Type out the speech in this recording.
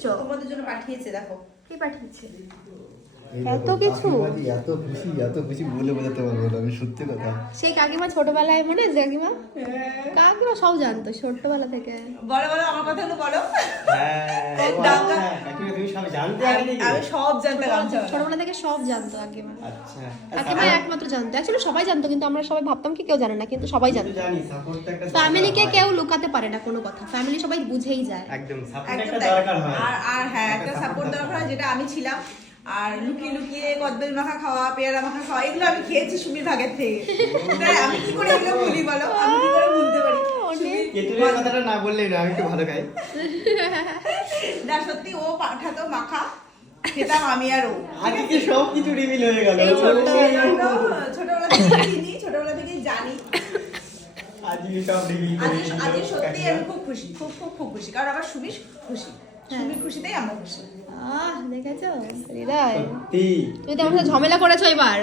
এসছো? তোমাদের জন্য পাঠিয়েছে, দেখো কে পাঠিয়েছে? এত কিছু এত খুশি বলে বোঝাতে পারবো না আমি, সত্যি কথা। সেই কাকিমা ছোটবেলায় মনে আছে? কাকিমা কাকিমা সব জানতো ছোটবেলা থেকে। বলো বলো আমার কথাগুলো বলো। তুমি সব জানতে আগে আমি সব জানতাম। ছোটবেলা থেকে সব জানতো কাকিমা। আচ্ছা কাকিমা একমাত্র জানতো, অ্যাকচুয়ালি সবাই জানতো কিন্তু আমরা সবাই ভাবতাম কি কেউ জানে না, কিন্তু সবাই জানতো। জানি সাপোর্ট একটা ফ্যামিলিকে কেউ লুকাতে পারে না কোনো কথা, ফ্যামিলি সবাই বুঝেই যায়। একদম সাপোর্ট একদম একটা তাই। দরকার হয়। আর হ্যাঁ, একটা সাপোর্ট দরকার হয়, যেটা আমি ছিলাম। আর লুকিয়ে লুকিয়ে কদবেল মাখা খাওয়া, পেয়ারা মাখা খাওয়া, এগুলো আমি খেয়েছি সুমির ভাগের থেকে। তাই আমি কি করে এগুলো ভুলি বলো? আমি কি করে ভুলতে পারি? কেতুলের কথাটা না বললেই না, আমি একটু ভালো খাই। না সত্যি, ও পাঠাতো মাখা, খেতাম আমি আর ও। আগে কি সব কিছু রিভিল হয়ে গেল। এই ছোট্ট ছোটবেলা থেকে চিনি, ছোটবেলা থেকে জানি। আজকে সব রিভিল আজকে সত্যি আমি খুব খুশি, খুব খুব খুব খুশি, কারণ আমার সুমির খুশি, সুমির খুশিতেই আমরা খুশি। দেখেছো হৃদয়, সত্যি। তুমি তো আমার সাথে ঝামেলা করেছো এবার।